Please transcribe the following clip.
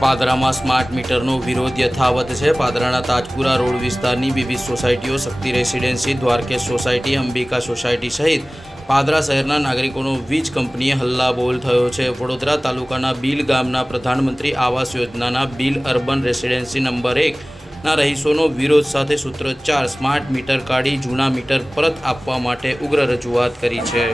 પાદરામાં smart મીટરનો વિરોધ યથાવત છે। પાદરાના તાજપુરા રોડ વિસ્તારની વિવિધ સોસાયટીઓ શક્તિ residency, Dwarkesh society, Ambika society સહિત પાદરા શહેરના નાગરિકોનો વીજ કંપનીએ હલ્લાબોલ થયો છે। વડોદરા તાલુકાના બીલ ગામના પ્રધાનમંત્રી આવાસ યોજનાના બીલ અર્બન રેસિડેન્સી નંબર 1 ના રહીશોનો વિરોધ સાથે સૂત્રોચ્ચાર સ્માર્ટ મીટર કાઢી જૂના મીટર પરત આપવા માટે ઉગ્ર રજૂઆત કરી છે।